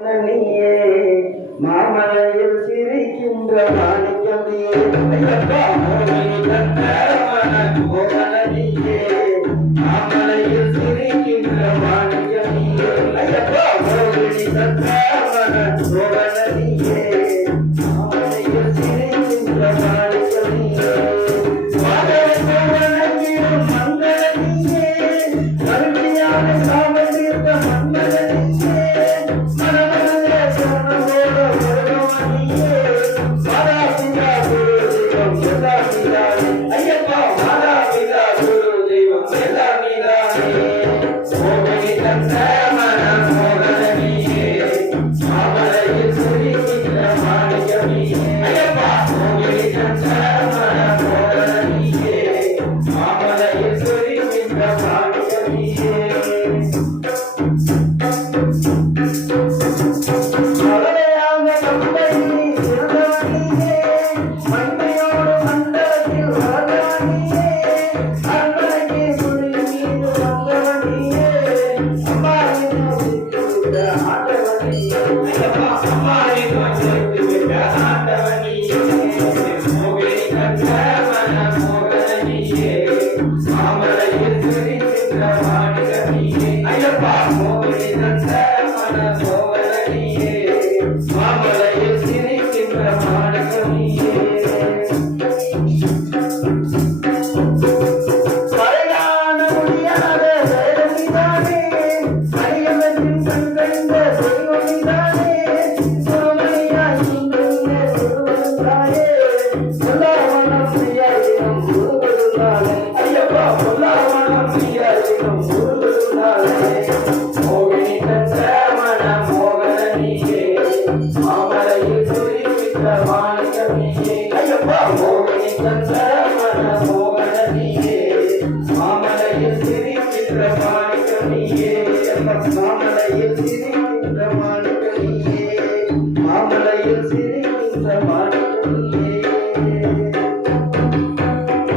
நீயே மாமலையில் சிரிக்கின்ற மாணிக்கமே ஐயப்பா மோகினி தந்த மோகனனியே மாமலையில் சிரிக்கின்ற மாணிக்கமே ஐயப்பா மோகினி தந்த மோகனனியே மாமலையில் சிரிக்கின்ற மாணிக்கமே மங்களனியே கருமையான சாமல் தீர்த்த மங்களனியே ஐயப்பா மாதா பிதா குரு தெய்வம் எல்லாம் நீதானே மோகினி தந்த மனம் மோகனனியே மாமலையில் சிரிக்கின்ற மாணிக்கமே ஐயப்பா மோகினி தந்த மனம் மோகனனியே மாமலையில் சிரிக்கின்ற மாணிக்கமே ஐயப்பா மோகினி தந்த மனம் மோகனனியே மாமலையில் சிரிக்கின்ற மாணிக்கமே பழையான முடியாத வேதமிதானே அடியவற்றின் கண்கண்ட தெய்வமிதானே சுரமணியாய் இங்கே சொல்லுவதாயே சொல்லாவனம் பிரியாயிரம் முருகருளாலே ஐயப்பா சொல்லாவனம் பிரியாயிரம் முருகருளாலே மோகினி தந்த மனம் மோகனனியே மாமலையில் சிரிக்கின்ற மாணிக்கமே ஐயப்பா மோகினி தந்த மனம் மோகனனியே மாமலையில் சிரிக்கின்ற மாணிக்கமே மாமலையில் சிரி